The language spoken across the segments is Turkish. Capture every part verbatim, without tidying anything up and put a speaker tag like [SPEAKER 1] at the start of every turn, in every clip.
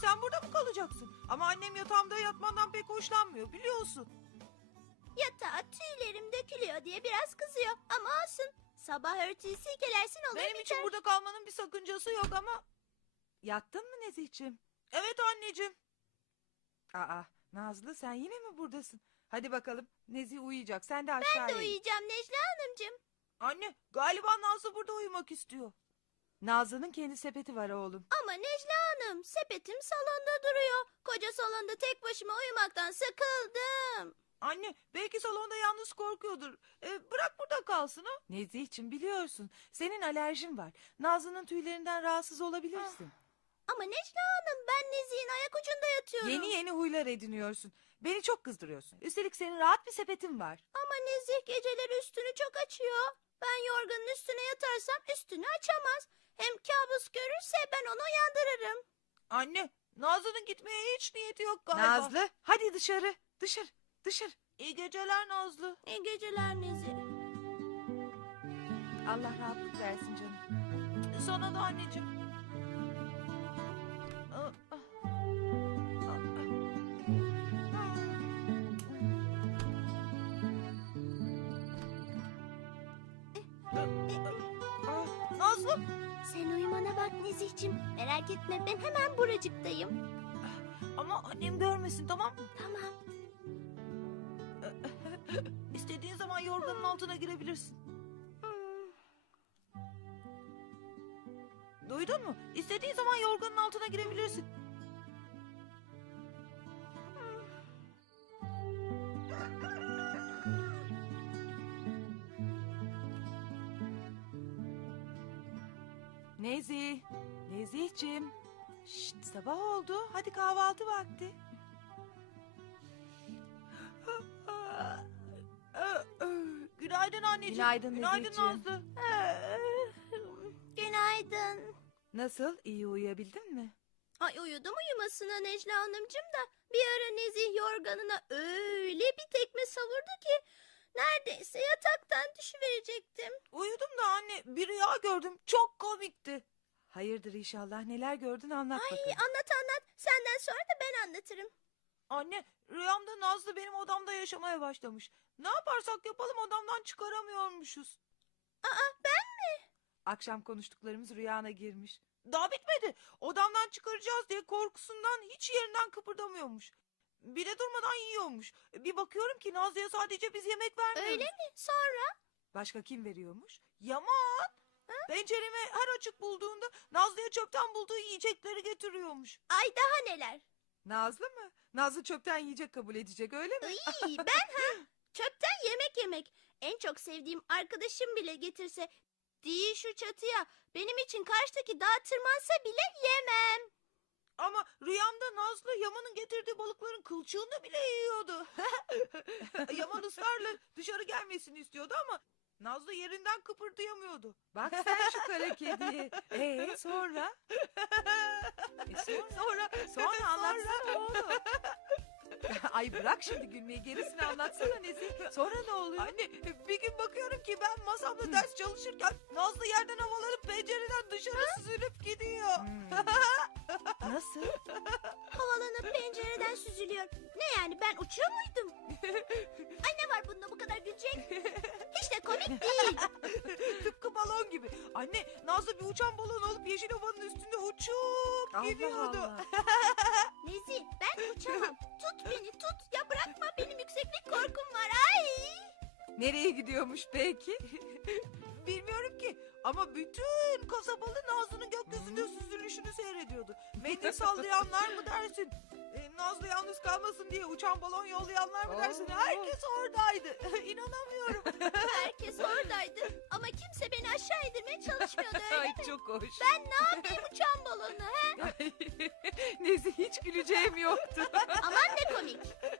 [SPEAKER 1] sen burada mı kalacaksın? Ama annem yatağımda yatmandan pek hoşlanmıyor biliyorsun.
[SPEAKER 2] Yatağa tüylerim dökülüyor diye biraz kızıyor. Ama olsun. Sabah örtüyü silkelersin olur
[SPEAKER 1] Benim
[SPEAKER 2] biter.
[SPEAKER 1] için burada kalmanın bir sakıncası yok ama...
[SPEAKER 3] Yattın mı Nezihciğim?
[SPEAKER 1] Evet anneciğim.
[SPEAKER 3] Aa, Nazlı sen yine mi buradasın? Hadi bakalım, Nezih uyuyacak, sen de aşağıya
[SPEAKER 2] Ben de
[SPEAKER 3] in.
[SPEAKER 2] uyuyacağım Necla Hanımcığım.
[SPEAKER 1] Anne galiba Nazlı burada uyumak istiyor.
[SPEAKER 3] Nazlı'nın kendi sepeti var oğlum.
[SPEAKER 2] Ama Necla Hanım sepetim salonda duruyor. Koca salonda tek başıma uyumaktan sıkıldım.
[SPEAKER 1] Anne belki salonda yalnız korkuyordur. E, bırak burada kalsın ha.
[SPEAKER 3] Nezihciğim biliyorsun, senin alerjin var. Nazlı'nın tüylerinden rahatsız olabilirsin.
[SPEAKER 2] Ama Necla Hanım ben Nezih'in ayak ucunda yatıyorum.
[SPEAKER 3] Yeni yeni huylar ediniyorsun. Beni çok kızdırıyorsun. Üstelik senin rahat bir sepetin var.
[SPEAKER 2] Ama Nezih geceleri üstünü çok açıyor. Ben yorganın üstüne yatarsam üstünü açamaz. Hem kabus görürse ben onu uyandırırım.
[SPEAKER 1] Anne Nazlı'nın gitmeye hiç niyeti yok galiba.
[SPEAKER 3] Nazlı, hadi dışarı, dışarı, dışarı.
[SPEAKER 1] İyi geceler Nazlı.
[SPEAKER 2] İyi geceler Nezih.
[SPEAKER 3] Allah rahatlık versin canım.
[SPEAKER 1] Sana da anneciğim. Aa, ah. Aa, Nazlı.
[SPEAKER 2] Sen uyumana bak Nezih'cim. Merak etme ben hemen buracıktayım.
[SPEAKER 1] Ama annem görmesin tamam mı?
[SPEAKER 2] Tamam.
[SPEAKER 1] İstediğin zaman yorganın altına girebilirsin.
[SPEAKER 2] Hmm.
[SPEAKER 1] Duydun mu? İstediğin zaman yorganın altına girebilirsin.
[SPEAKER 3] Nezih, Nezihciğim. Şşt, sabah oldu. Hadi kahvaltı vakti.
[SPEAKER 1] Günaydın anneciğim.
[SPEAKER 3] Günaydın
[SPEAKER 1] Günaydın
[SPEAKER 3] Nezihciğim.
[SPEAKER 1] Nazlı.
[SPEAKER 2] Günaydın.
[SPEAKER 3] Nasıl, iyi uyuyabildin mi?
[SPEAKER 2] Ay uyudum uyumasına Necla Hanımcığım da bir ara Nezih yorganına öyle bir tekme savurdu ki neredeyse yataktan düşüverecektim.
[SPEAKER 1] Uyudum da anne bir rüya gördüm. Çok komikti.
[SPEAKER 3] Hayırdır inşallah, neler gördün anlat
[SPEAKER 2] Ay
[SPEAKER 3] bakalım.
[SPEAKER 2] anlat anlat senden sonra da ben anlatırım.
[SPEAKER 1] Anne rüyamda Nazlı benim odamda yaşamaya başlamış. Ne yaparsak yapalım odamdan çıkaramıyormuşuz.
[SPEAKER 3] Akşam konuştuklarımız rüyana girmiş.
[SPEAKER 1] Daha bitmedi. Odamdan çıkaracağız diye korkusundan hiç yerinden kıpırdamıyormuş. Bir de durmadan yiyormuş. Bir bakıyorum ki Nazlı'ya sadece biz yemek vermiyoruz.
[SPEAKER 2] Öyle mi? Sonra?
[SPEAKER 3] Başka kim veriyormuş?
[SPEAKER 1] Yaman. Penceremi her açık bulduğunda Nazlı'ya çöpten bulduğu yiyecekleri getiriyormuş.
[SPEAKER 2] Ay daha neler?
[SPEAKER 3] Nazlı mı? Nazlı çöpten yiyecek kabul edecek öyle mi?
[SPEAKER 2] Iy, ben ha? Çöpten yemek yemek. En çok sevdiğim arkadaşım bile getirse değil şu çatıya benim için karşıdaki dağa tırmansa bile yemem.
[SPEAKER 1] Ama rüyamda Nazlı Yaman'ın getirdiği balıkların kılçığını bile yiyordu. Yaman ısrarla dışarı gelmesini istiyordu ama Nazlı yerinden kıpırdayamıyordu.
[SPEAKER 3] Bak sen şu kara kediye. Ee sonra? E sonra?
[SPEAKER 1] Sonra,
[SPEAKER 3] Sonra anlatsana oğlum. Ay bırak şimdi gülmeyi, gerisini anlatsana Nezih. Sonra ne oluyor?
[SPEAKER 1] Anne bir gün bakıyorum ki ben masamda ders çalışırken Nazlı yerden havalanıp pencereden dışarı süzülüp gidiyor.
[SPEAKER 3] Hmm. Nasıl?
[SPEAKER 2] Havalanıp pencereden süzülüyor. Ne yani ben uçuyor muydum? Ay ne var bunda bu kadar gülecek? Hiç de komik değil.
[SPEAKER 1] Tıpkı balon gibi. Anne Nazlı bir uçan balon olup yeşil ovanın üstünde uçup
[SPEAKER 3] Allah
[SPEAKER 1] gidiyordu.
[SPEAKER 3] Allah.
[SPEAKER 2] Nezih ben uçamam. Tut beni tut. Ya bırakma benim yükseklik korkum var. Ay.
[SPEAKER 3] Nereye gidiyormuş peki?
[SPEAKER 1] Bilmiyorum ki ama bütün kasabalı Nazlı'nın gökyüzünde süzülüşünü seyrediyordu. Mendil sallayanlar mı dersin? E, Nazlı yalnız kalmasın diye uçan balon yollayanlar mı dersin?
[SPEAKER 3] Oo.
[SPEAKER 1] Herkes oradaydı. İnanamıyorum.
[SPEAKER 2] Herkes oradaydı. Ama kimse beni aşağı indirmeye çalışmıyordu öyle
[SPEAKER 3] Ay
[SPEAKER 2] mi?
[SPEAKER 3] çok hoş.
[SPEAKER 2] Ben ne yapayım uçan balonu he?
[SPEAKER 3] Ay, Nezih hiç güleceğim yoktu.
[SPEAKER 2] Aman ne komik.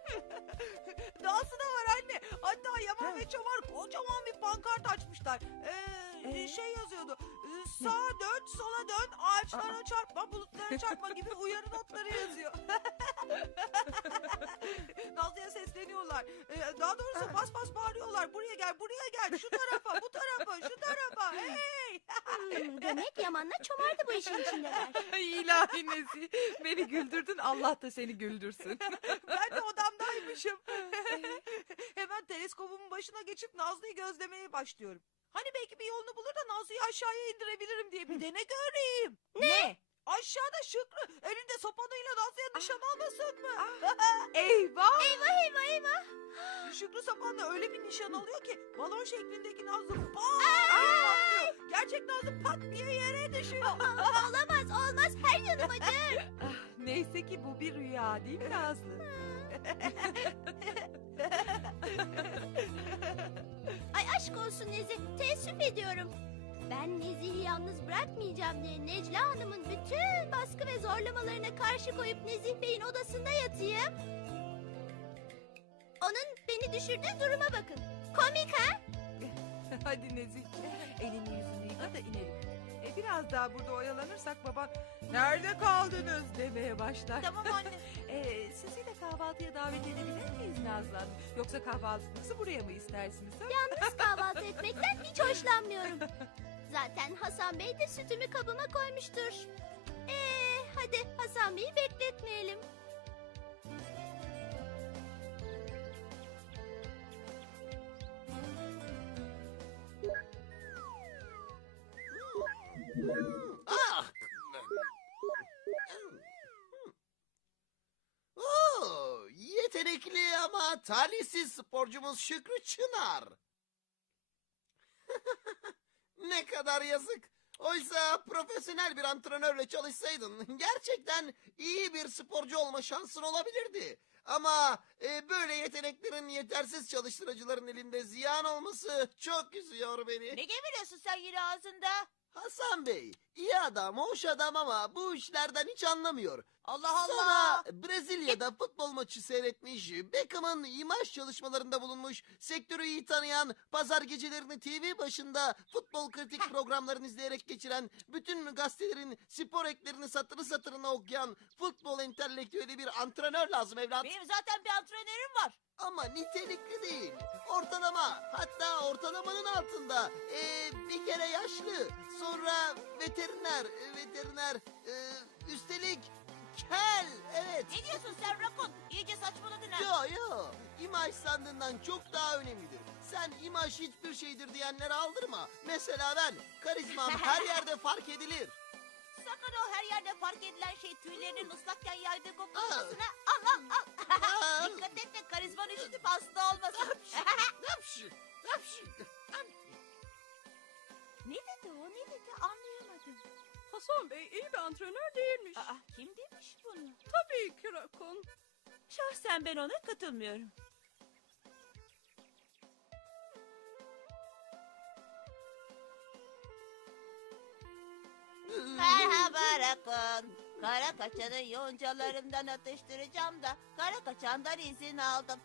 [SPEAKER 1] Dahası da var anne. Hatta Yaman ve Çamar kocaman bir pankart açmışlar. Ee,
[SPEAKER 3] Ee?
[SPEAKER 1] Şey yazıyordu. Ee, Sağa dön, sola dön, ağaçlara çarpma, bulutlara çarpma gibi uyarı notları yazıyor. Nazlı'ya sesleniyorlar. ediyorlar. Ee, daha doğrusu bas bas bağırıyorlar. Buraya gel, buraya gel. Şu tarafa, bu tarafa, şu tarafa. Hey!
[SPEAKER 2] Hmm, demek Yaman'la Çomar da bu işin içindeler.
[SPEAKER 3] Ay ilahi Nezi. Beni güldürdün, Allah da seni güldürsün.
[SPEAKER 1] Ben de odamdaymışım. Hemen teleskobumun başına geçip Nazlı'yı gözlemeye başlıyorum. Hani belki bir yolunu bulur da Nazlı'yı aşağıya indirebilirim diye bir de ne göreyim.
[SPEAKER 3] Ne?
[SPEAKER 1] Aşağıda Şükrü elinde sopanıyla Nazlı'ya nişan almasın mı?
[SPEAKER 3] Eyvah!
[SPEAKER 2] Eyvah eyvah eyvah.
[SPEAKER 1] Şükrü sapanla öyle bir nişan alıyor ki balon şeklindeki Nazlı pat diye patlıyor. Gerçek Nazlı pat diye yere düşüyor.
[SPEAKER 2] Aa, olamaz olmaz her yanım acır.
[SPEAKER 3] Ah, neyse ki bu bir rüya değil mi Nazlı?
[SPEAKER 2] Ay aşk olsun Nezih, teessüf ediyorum. Ben Nezih'i yalnız bırakmayacağım diye Necla Hanım'ın bütün baskı ve zorlamalarına karşı koyup Nezih Bey'in odasında yatayım. Onun beni düşürdüğü duruma bakın. Komik ha?
[SPEAKER 3] Hadi Nezih, elini yüzünü yıka da inelim. E, biraz daha burada oyalanırsak baban nerede kaldınız demeye başlar.
[SPEAKER 1] Tamam anne.
[SPEAKER 3] E, sizi de kahvaltıya davet edebilir miyiz Nazlı Hanım? Yoksa kahvaltınızı buraya mı istersiniz? ha?
[SPEAKER 2] Yalnız kahvaltı etmekten hiç hoşlanmıyorum. Zaten Hasan Bey de sütümü kabıma koymuştur. Ee, hadi Hasan Bey'i bekletmeyelim.
[SPEAKER 4] Ah! Oo, yetenekli ama talihsiz sporcumuz Şükrü Çınar. Ne kadar yazık. Oysa profesyonel bir antrenörle çalışsaydın gerçekten iyi bir sporcu olma şansın olabilirdi. Ama e, böyle yeteneklerin yetersiz çalıştırıcıların elinde ziyan olması çok üzüyor beni.
[SPEAKER 1] Ne geviriyorsun sen yine ağzında?
[SPEAKER 4] Hasan Bey, iyi adam, hoş adam ama bu işlerden hiç anlamıyor.
[SPEAKER 1] Allah
[SPEAKER 4] Sonra Brezilya'da futbol maçı seyretmiş, Beckham'ın imaj çalışmalarında bulunmuş, sektörü iyi tanıyan, pazar gecelerini T V başında futbol kritik programlarını izleyerek geçiren, bütün gazetelerin spor eklerini satırı satırına okuyan futbol entelektüeli bir antrenör lazım evlat.
[SPEAKER 1] Benim zaten bir antrenörüm var.
[SPEAKER 4] Ama nitelikli değil. Ortalama, hatta ortalamanın altında. Ee, bir kere yaşlı, sonra veteriner, e, veteriner, e, üstelik kel, evet.
[SPEAKER 1] Ne diyorsun sen Rakun? İyice saçmaladın ha.
[SPEAKER 4] Yo yo, imaj sandığından çok daha önemlidir. Sen imaj hiçbir şeydir diyenlere aldırma. Mesela ben, karizmam her yerde fark edilir.
[SPEAKER 1] Sakın o her yerde fark edilen şey tüylerinin ıslakken yaydığı koku
[SPEAKER 4] Aa.
[SPEAKER 1] olmasın ha. Allah al.
[SPEAKER 4] Aa.
[SPEAKER 1] Dikkat et de karizmanı üşütüp hasta olmasın.
[SPEAKER 4] Napşı, napşı.
[SPEAKER 1] Ne dedi o ne dedi anlayamadım.
[SPEAKER 5] Hasan Bey iyi bir antrenör değilmiş.
[SPEAKER 1] Aa, kim demiş bunu?
[SPEAKER 5] Tabii ki Rakun.
[SPEAKER 1] Şahsen ben ona katılmıyorum. Merhaba Rakun. Kara kaçanı yoncalarımdan atıştıracağım da kara kaçandan izin aldım.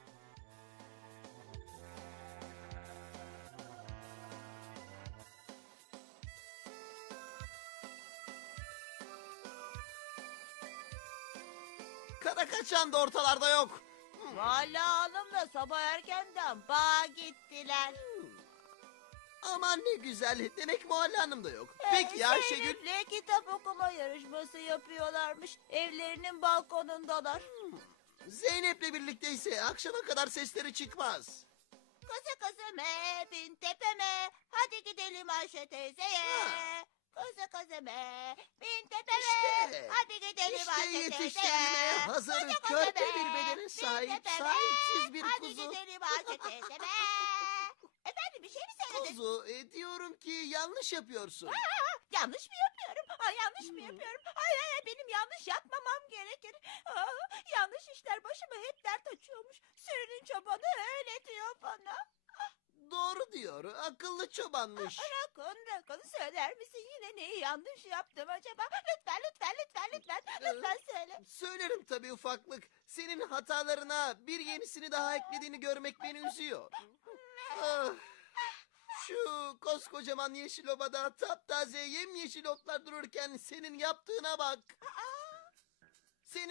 [SPEAKER 4] Kara kaçan da ortalarda yok.
[SPEAKER 1] Valla Hanım'la sabah erkenden bağa gittiler.
[SPEAKER 4] Aman ne güzel. Demek Muhalle Hanım da yok. Peki ya Ayşegül?
[SPEAKER 1] Zeynep'le kitap okuma yarışması yapıyorlarmış. Evlerinin balkonundalar.
[SPEAKER 4] Zeynep'le birlikteyse akşama kadar sesleri çıkmaz.
[SPEAKER 1] Kızı kızıme, bin tepeme, hadi gidelim Ayşe teyzeye.
[SPEAKER 4] Ha.
[SPEAKER 1] Kızı kızıme, bin tepeme,
[SPEAKER 4] İşte,
[SPEAKER 1] hadi gidelim
[SPEAKER 4] İşte
[SPEAKER 1] Ayşe
[SPEAKER 4] yetiştirilmeye
[SPEAKER 1] teyzeye.
[SPEAKER 4] hazır
[SPEAKER 1] Kızı
[SPEAKER 4] körpe
[SPEAKER 1] kızıme,
[SPEAKER 4] bir bedene
[SPEAKER 1] bin
[SPEAKER 4] sahip
[SPEAKER 1] tepeme,
[SPEAKER 4] sahipsiz bir
[SPEAKER 1] hadi
[SPEAKER 4] kuzu.
[SPEAKER 1] gidelim Ayşe teyzeme. Efendim bir şey mi söyledin?
[SPEAKER 4] Kuzu e, diyorum ki yanlış yapıyorsun.
[SPEAKER 1] Yanlış mı yapıyorum? Ay yanlış mı yapıyorum? Ay, ay benim yanlış yapmamam gerekir. Aa, yanlış işler başıma hep dert açıyormuş. Sürünün çobanı öyle diyor bana.
[SPEAKER 4] Doğru diyor. Akıllı çobanmış.
[SPEAKER 1] Rakun Rakun söyler misin yine neyi yanlış yaptım acaba? Lütfen lütfen lütfen lütfen lütfen söyle.
[SPEAKER 4] Söylerim tabii ufaklık. Senin hatalarına bir yenisini daha eklediğini görmek beni üzüyor. Ah, şu koskocaman yeşil obada taptaze yemyeşil otlar dururken senin yaptığına bak. Senin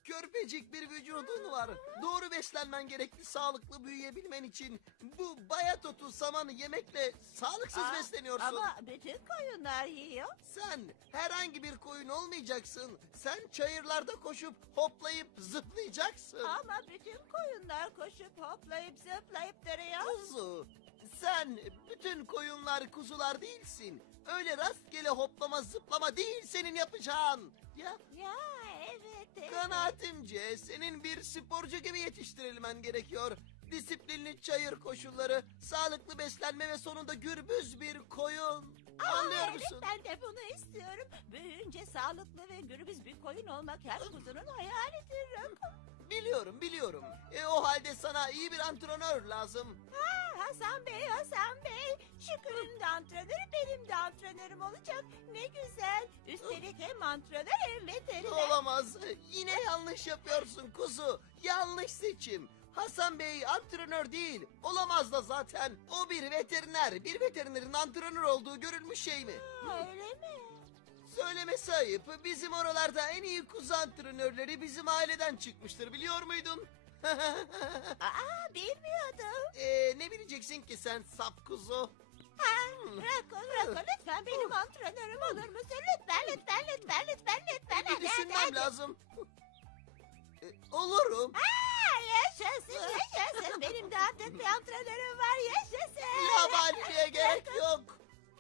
[SPEAKER 4] Körpecik bir vücudun var. Doğru beslenmen gerekli sağlıklı büyüyebilmen için. Bu bayat otu, samanı yemekle sağlıksız
[SPEAKER 6] Aa,
[SPEAKER 4] besleniyorsun.
[SPEAKER 6] Ama bütün koyunlar yiyor.
[SPEAKER 4] Sen herhangi bir koyun olmayacaksın. Sen çayırlarda koşup hoplayıp zıplayacaksın.
[SPEAKER 6] Ama bütün koyunlar koşup hoplayıp zıplayıp duruyor.
[SPEAKER 4] Kuzu, sen bütün koyunlar kuzular değilsin. Öyle rastgele hoplama zıplama değil senin yapacağın. Ya
[SPEAKER 6] Ya evet. evet.
[SPEAKER 4] kanaatimce senin bir sporcu gibi yetiştirilmen gerekiyor. Disiplinli çayır koşulları, sağlıklı beslenme ve sonunda gürbüz bir koyun. Anlıyor
[SPEAKER 6] evet,
[SPEAKER 4] musun?
[SPEAKER 6] ben de bunu istiyorum. Büyüyünce sağlıklı ve gürbüz bir koyun olmak her kuzunun hayalidir. Rakun.
[SPEAKER 4] Biliyorum, biliyorum. E, o halde sana iyi bir antrenör lazım.
[SPEAKER 6] Ha, Hasan Bey, Hasan Bey. Şükür'ün de antrenörü benim de antrenörüm olacak. Ne güzel. Üstelik hem antrenör hem veteriner.
[SPEAKER 4] Olamaz. Yine yanlış yapıyorsun kuzu. Yanlış seçim. Hasan Bey antrenör değil. Olamaz da zaten. O bir veteriner. Bir veterinerin antrenör olduğu görülmüş şey mi?
[SPEAKER 6] Öyle mi?
[SPEAKER 4] Söylemesi ayıp. Bizim oralarda en iyi kuzu antrenörleri bizim aileden çıkmıştır. Biliyor muydun?
[SPEAKER 6] Aa, bilmiyordum.
[SPEAKER 4] Ee, ne bileceksin ki sen sap kuzu? Hmm.
[SPEAKER 6] Rakun, Rakun lütfen benim antrenörüm olur musun? Lütfen, lütfen, lütfen, lütfen, lütfen.
[SPEAKER 4] Bir
[SPEAKER 6] Hadi, hadi,
[SPEAKER 4] düşünmem
[SPEAKER 6] hadi.
[SPEAKER 4] lazım. Ee, olurum.
[SPEAKER 6] Aa, yaşasın, yaşasın. Benim de artık bir antrenörüm var, yaşasın.
[SPEAKER 4] Yabancıya gerek yok.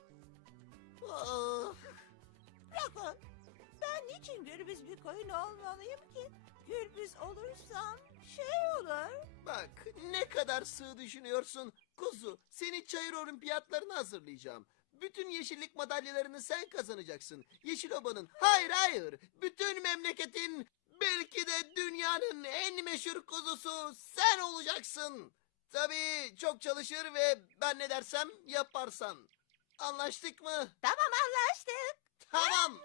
[SPEAKER 4] Ah.
[SPEAKER 6] Rakun, ben niçin gürbüz bir koyun olmalıyım ki? Gürbüz olursam şey olur.
[SPEAKER 4] Bak ne kadar sığ düşünüyorsun. Kuzu seni çayır olimpiyatlarına hazırlayacağım. Bütün yeşillik madalyalarını sen kazanacaksın. Yeşil Oba'nın hayır hayır bütün memleketin belki de dünyanın en meşhur kuzusu sen olacaksın. Tabii çok çalışır ve ben ne dersem yaparsan. Anlaştık mı?
[SPEAKER 6] Tamam, anlaştık.
[SPEAKER 4] Tamam.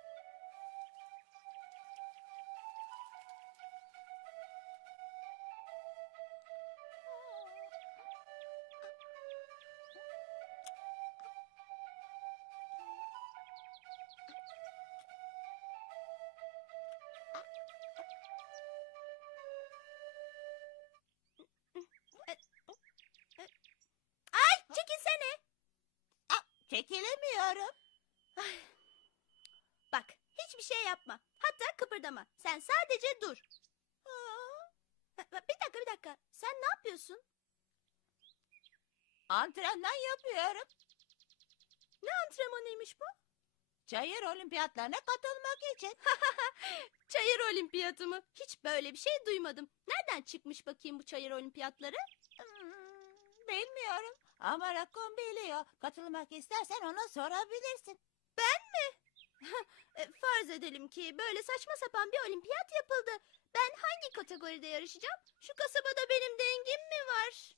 [SPEAKER 2] Çekilsene.
[SPEAKER 6] Çekilemiyorum.
[SPEAKER 2] Bak, hiçbir şey yapma. Hatta kıpırdama. Sen sadece dur. Ha, Bir dakika, bir dakika. Sen ne yapıyorsun?
[SPEAKER 6] Antrenman yapıyorum.
[SPEAKER 2] Ne antrenmanıymış bu?
[SPEAKER 6] Çayır olimpiyatlarına katılmak için.
[SPEAKER 2] Çayır olimpiyatı mı? Hiç böyle bir şey duymadım. Nereden çıkmış bakayım bu çayır olimpiyatları?
[SPEAKER 6] Hmm, bilmiyorum. Ama Rakun biliyor. Katılmak istersen ona sorabilirsin.
[SPEAKER 2] E, farz edelim ki böyle saçma sapan bir olimpiyat yapıldı. Ben hangi kategoride yarışacağım? Şu kasabada benim dengim mi var?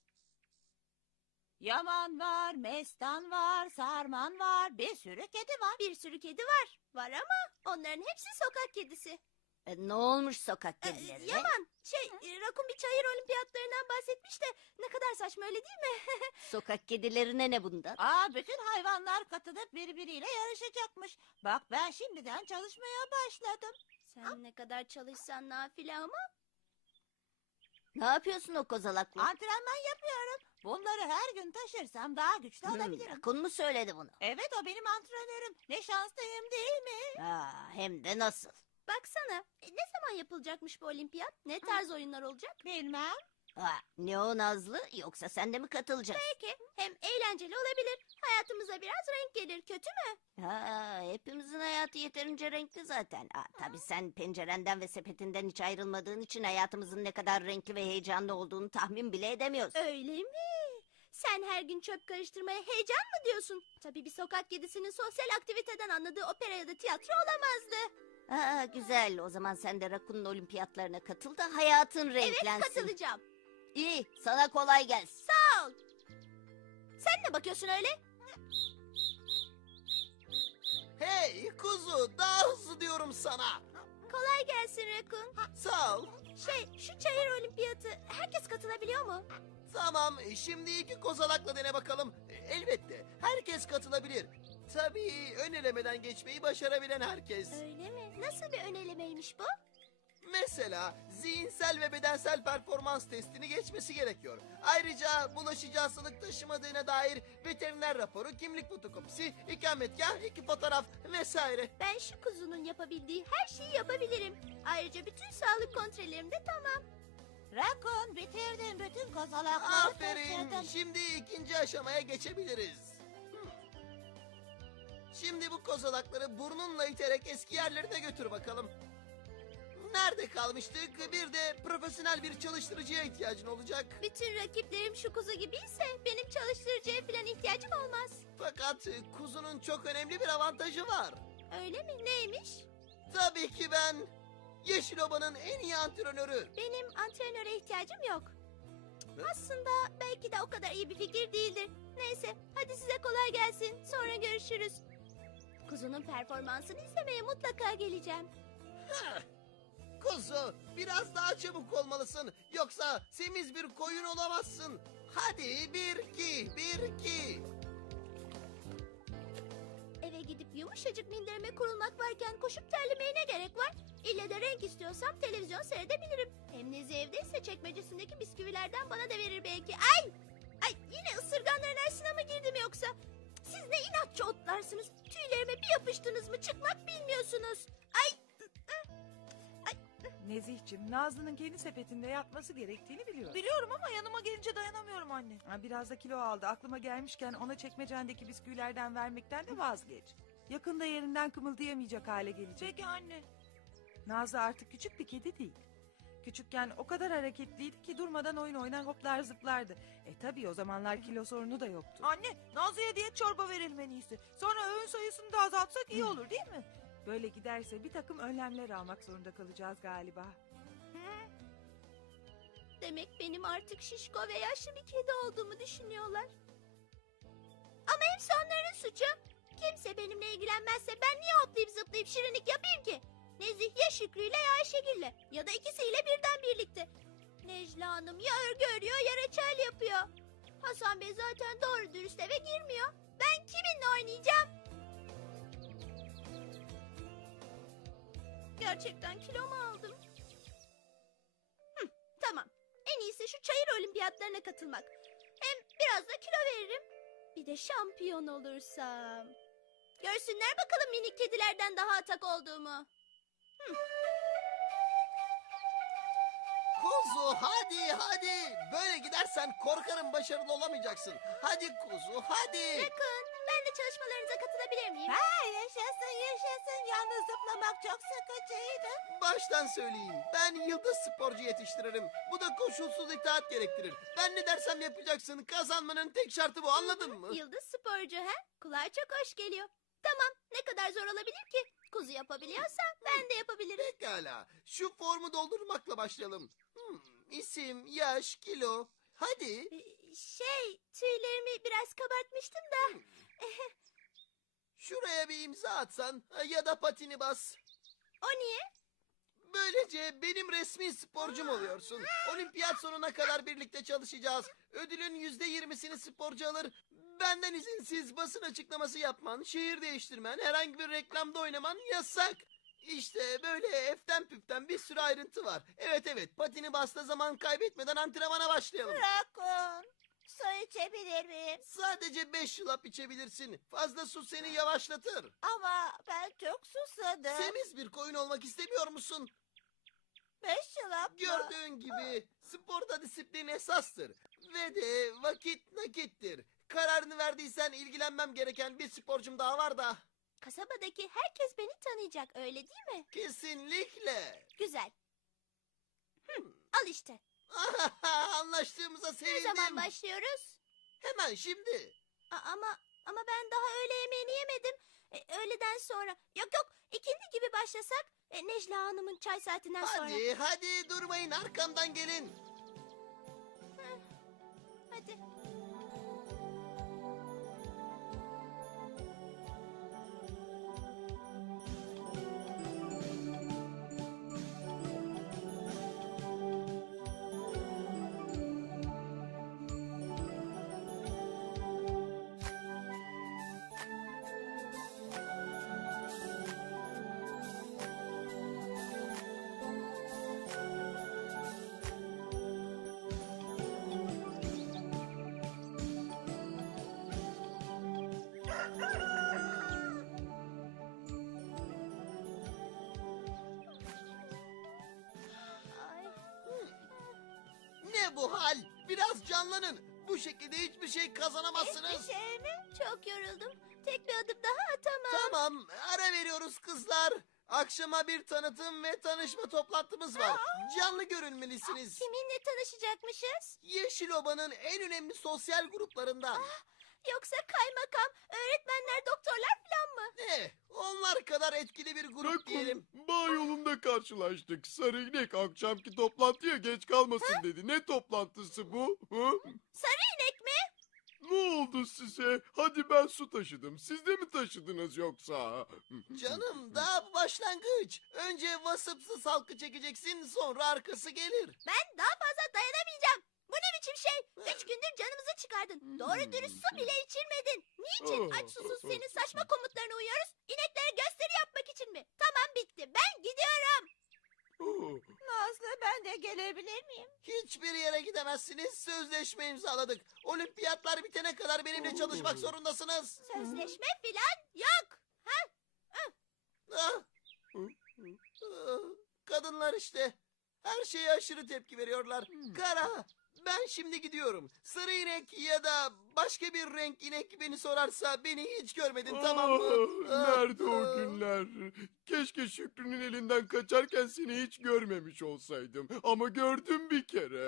[SPEAKER 6] Yaman var, Mestan var, Sarman var, bir sürü kedi var.
[SPEAKER 2] Bir sürü kedi var. Var ama onların hepsi sokak kedisi.
[SPEAKER 7] Ne olmuş sokak
[SPEAKER 2] E,
[SPEAKER 7] kedilerine?
[SPEAKER 2] Yaman, şey, e, Rakun bir çayır olimpiyatlarından bahsetmiş de ne kadar saçma öyle değil mi?
[SPEAKER 7] Sokak kedilerine ne bundan?
[SPEAKER 6] Aa, bütün hayvanlar katılıp birbiriyle yarışacakmış. Bak ben şimdiden çalışmaya başladım.
[SPEAKER 2] Sen ne kadar çalışsan nafile ama.
[SPEAKER 7] Ne yapıyorsun o kozalakla?
[SPEAKER 6] Antrenman yapıyorum. Bunları her gün taşırsam daha güçlü
[SPEAKER 7] Hmm,
[SPEAKER 6] olabilirim.
[SPEAKER 7] Rakun mu söyledi bunu?
[SPEAKER 6] Evet, o benim antrenörüm. Ne şanslıyım değil mi?
[SPEAKER 7] Aa, hem de nasıl?
[SPEAKER 2] Baksana, e, ne zaman yapılacakmış bu olimpiyat? Ne tarz oyunlar olacak?
[SPEAKER 6] Bilmem.
[SPEAKER 7] Aa, ne o Nazlı? Yoksa sen de mi katılacaksın?
[SPEAKER 2] Peki, hem eğlenceli olabilir. Hayatımıza biraz renk gelir, kötü mü?
[SPEAKER 7] Ha, hepimizin hayatı yeterince renkli zaten. Aa, tabii sen pencerenden ve sepetinden hiç ayrılmadığın için hayatımızın ne kadar renkli ve heyecanlı olduğunu tahmin bile edemiyorsun.
[SPEAKER 2] Öyle mi? Sen her gün çöp karıştırmaya heyecan mı diyorsun? Tabii bir sokak kedisinin sosyal aktiviteden anladığı opera ya da tiyatro olamazdı.
[SPEAKER 7] Aa, güzel. O zaman sen de Rakun'un olimpiyatlarına katıl da hayatın
[SPEAKER 2] Evet,
[SPEAKER 7] renklensin.
[SPEAKER 2] katılacağım.
[SPEAKER 7] İyi, sana kolay gelsin.
[SPEAKER 2] Sağ ol. Sen ne bakıyorsun öyle?
[SPEAKER 4] Hey kuzu daha hızlı diyorum sana.
[SPEAKER 2] Kolay gelsin Rakun.
[SPEAKER 4] Sağ ol.
[SPEAKER 2] Şey, şu çayır olimpiyatı herkes katılabiliyor mu?
[SPEAKER 4] Tamam şimdi iki kozalakla dene bakalım. E, Elbette herkes katılabilir. Tabii ön elemeden geçmeyi başarabilen herkes.
[SPEAKER 2] Öyle mi? Nasıl bir ön elemeymiş bu?
[SPEAKER 4] Mesela zihinsel ve bedensel performans testini geçmesi gerekiyor. Ayrıca bulaşıcı hastalık taşımadığına dair veteriner raporu, kimlik fotokopisi, ikametgah, iki fotoğraf vesaire.
[SPEAKER 2] Ben şu kuzunun yapabildiği her şeyi yapabilirim. Ayrıca bütün sağlık kontrollerim de tamam.
[SPEAKER 6] Rakun bitirdin bütün kozalakları
[SPEAKER 4] Aferin.
[SPEAKER 6] taşıdın.
[SPEAKER 4] Şimdi ikinci aşamaya geçebiliriz. Hmm. Şimdi bu kozalakları burnunla iterek eski yerlerine götür bakalım. Nerede kalmıştık? Bir de profesyonel bir çalıştırıcıya ihtiyacın olacak.
[SPEAKER 2] Bütün rakiplerim şu kuzu gibiyse benim çalıştırıcıya falan ihtiyacım olmaz.
[SPEAKER 4] Fakat kuzunun çok önemli bir avantajı var.
[SPEAKER 2] Öyle mi? Neymiş?
[SPEAKER 4] Tabii ki ben Yeşil Oba'nın en iyi antrenörü.
[SPEAKER 2] Benim antrenöre ihtiyacım yok.
[SPEAKER 4] Ne?
[SPEAKER 2] Aslında belki de o kadar iyi bir fikir değildir. Neyse, hadi size kolay gelsin. Sonra görüşürüz. Kuzunun performansını izlemeye mutlaka geleceğim.
[SPEAKER 4] Heh. Kuzu, biraz daha çabuk olmalısın. Yoksa semiz bir koyun olamazsın. Hadi bir iki, bir iki.
[SPEAKER 2] Eve gidip yumuşacık minderime kurulmak varken koşup terlemeye ne gerek var? İlle de renk istiyorsam televizyon seyredebilirim. Hem Nezi evdeyse çekmecesindeki bisküvilerden bana da verir belki. Ay! Ay yine ısırganların arasına mı girdim yoksa? Siz ne inatçı otlarsınız. Tüylerime bir yapıştınız mı çıkmak bilmiyorsunuz. Ay!
[SPEAKER 3] Nezihciğim, Nazlı'nın kendi sepetinde yatması gerektiğini biliyorum.
[SPEAKER 1] Biliyorum ama yanıma gelince dayanamıyorum anne.
[SPEAKER 3] Ha, biraz da kilo aldı. Aklıma gelmişken ona çekmecendeki bisküvilerden vermekten de vazgeç. Yakında yerinden kımıldayamayacak hale gelecek.
[SPEAKER 1] Peki anne.
[SPEAKER 3] Nazlı artık küçük bir kedi değil. Küçükken o kadar hareketliydi ki durmadan oyun oynar hoplar zıplardı. E tabii o zamanlar kilo sorunu da yoktu.
[SPEAKER 1] Anne, Nazlı'ya diyet çorba verelim en iyisi. Sonra öğün sayısını da azaltsak iyi olur değil mi?
[SPEAKER 3] Böyle giderse bir takım önlemler almak zorunda kalacağız galiba.
[SPEAKER 2] Demek benim artık şişko ve yaşlı bir kedi olduğumu düşünüyorlar. Ama hepsi onların suçu. Kimse benimle ilgilenmezse ben niye hoplayıp zıplayıp şirinlik yapayım ki? Nezih ya Şükrü'yle ya Ayşegül'le ya da ikisiyle birden birlikte. Necla Hanım ya örgü örüyor ya reçel yapıyor. Hasan Bey zaten doğru dürüst eve girmiyor. Ben kiminle oynayacağım? Gerçekten kilo mu aldım? Hı, tamam. En iyisi şu çayır olimpiyatlarına katılmak. Hem biraz da kilo veririm. Bir de şampiyon olursam. Görsünler bakalım minik kedilerden daha atak olduğumu.
[SPEAKER 4] Kuzu hadi hadi. Böyle gidersen korkarım başarılı olamayacaksın. Hadi kuzu hadi.
[SPEAKER 2] Bakın ben de çalışmalarınıza katılabilir miyim?
[SPEAKER 6] Ha, yaşasın yaşasın. Yalnız zıplamak çok sıkıcıydı.
[SPEAKER 4] Baştan söyleyeyim. Ben yıldız sporcu yetiştiririm. Bu da koşulsuz itaat gerektirir. Ben ne dersem yapacaksın. Kazanmanın tek şartı bu, anladın mı?
[SPEAKER 2] Yıldız sporcu ha? Kulağa çok hoş geliyor. Tamam ne kadar zor olabilir ki? Kuzu yapabiliyorsa ben de yapabilirim.
[SPEAKER 4] Pekala. Şu formu doldurmakla başlayalım. Hmm, isim, yaş, kilo. Hadi.
[SPEAKER 2] Ee, Şey tüylerimi biraz kabartmıştım da.
[SPEAKER 4] Şuraya bir imza atsan ya da patini bas.
[SPEAKER 2] O niye?
[SPEAKER 4] Böylece benim resmi sporcum oluyorsun. Olimpiyat sonuna kadar birlikte çalışacağız. Ödülün yüzde yirmisini sporcu alır. Benden izinsiz basın açıklaması yapman, şehir değiştirmen, herhangi bir reklamda oynaman yasak. İşte böyle eften püften bir sürü ayrıntı var. Evet evet, patini basta zaman kaybetmeden antrenmana başlayalım.
[SPEAKER 6] Rakun, su içebilir miyim?
[SPEAKER 4] Sadece beş yulap içebilirsin. Fazla su seni yavaşlatır.
[SPEAKER 6] Ama ben çok susadım.
[SPEAKER 4] Semiz bir koyun olmak istemiyor musun?
[SPEAKER 6] Beş yılap mı?
[SPEAKER 4] Gördüğün gibi sporda disiplin esastır. Ve de vakit nakittir. Kararını verdiysen ilgilenmem gereken bir sporcum daha var da.
[SPEAKER 2] Kasabadaki herkes beni tanıyacak öyle değil mi?
[SPEAKER 4] Kesinlikle.
[SPEAKER 2] Güzel. Hı, al işte.
[SPEAKER 4] Anlaştığımıza
[SPEAKER 2] Ne
[SPEAKER 4] sevindim.
[SPEAKER 2] zaman başlıyoruz?
[SPEAKER 4] Hemen şimdi.
[SPEAKER 2] A- ama ama ben daha öğle yemeğini yemedim. E, öğleden sonra. Yok yok ikindi gibi başlasak. E, Necla Hanım'ın çay saatinden sonra.
[SPEAKER 4] Hadi hadi durmayın, arkamdan gelin.
[SPEAKER 2] Hadi.
[SPEAKER 4] Ne bu hal? Biraz canlanın. Bu şekilde hiçbir şey kazanamazsınız.
[SPEAKER 6] Hiçbir şey mi?
[SPEAKER 2] Çok yoruldum. Tek bir adım daha atamam.
[SPEAKER 4] Tamam, ara veriyoruz kızlar. Akşama bir tanıtım ve tanışma toplantımız var. Canlı görünmelisiniz.
[SPEAKER 2] Kiminle tanışacakmışız?
[SPEAKER 4] Yeşil Oba'nın en önemli sosyal gruplarından.
[SPEAKER 2] Yoksa kaymakam, öğretmenler, doktorlar falan mı?
[SPEAKER 4] Ne? Onlar kadar etkili bir grup diyelim.
[SPEAKER 8] Bağ yolunda karşılaştık. Sarı inek akşamki toplantıya geç kalmasın dedi. Ne toplantısı bu? Hı?
[SPEAKER 2] Sarı inek mi?
[SPEAKER 8] Ne oldu size? Hadi ben su taşıdım. Siz de mi taşıdınız yoksa?
[SPEAKER 4] Canım daha bu başlangıç. Önce vasıfsız halkı çekeceksin, sonra arkası gelir.
[SPEAKER 2] Ben daha fazla dayanamayacağım. Bu ne biçim şey? Üç gündür canımızı çıkardın. Doğru dürüst su bile içirmedin. Niçin aç susuz senin saçma komutlarına uyuyoruz? İneklere gösteri yapmak için mi? Tamam bitti. Ben gidiyorum.
[SPEAKER 6] Nazlı ben de gelebilir miyim?
[SPEAKER 4] Hiçbir yere gidemezsiniz. Sözleşme imzaladık. Olimpiyatlar bitene kadar benimle çalışmak zorundasınız.
[SPEAKER 2] Sözleşme filan yok.
[SPEAKER 4] Ah. Ah. Kadınlar işte. Her şeye aşırı tepki veriyorlar. Kara, ben şimdi gidiyorum. Sarı inek ya da başka bir renk inek beni sorarsa beni hiç görmedin, tamam mı?
[SPEAKER 8] Ah, nerede o
[SPEAKER 4] Ah.
[SPEAKER 8] günler? Keşke Şükrü'nün elinden kaçarken seni hiç görmemiş olsaydım. Ama gördüm bir kere.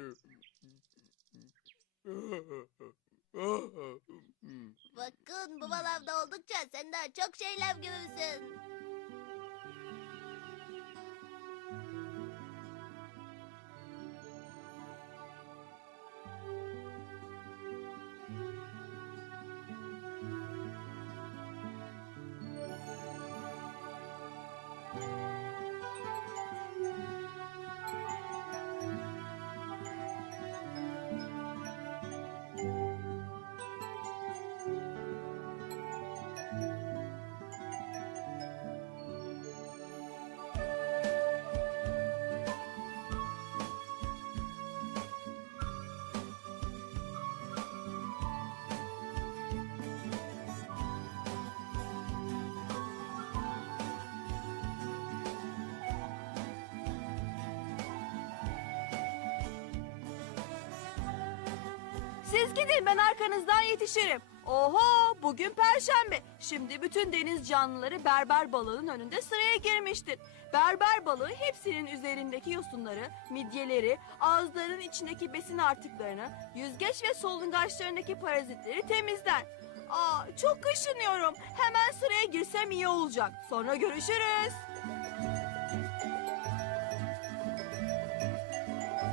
[SPEAKER 2] Bakın bu manavda oldukça sen daha çok şeyler görürsün.
[SPEAKER 5] Siz gidin ben arkanızdan yetişirim. Oho bugün Perşembe. Şimdi bütün deniz canlıları berber balığının önünde sıraya girmiştir. Berber balığı hepsinin üzerindeki yosunları, midyeleri, ağızlarının içindeki besin artıklarını, yüzgeç ve solungaçlarındaki parazitleri temizler. Aa çok kaşınıyorum. Hemen sıraya girsem iyi olacak. Sonra görüşürüz.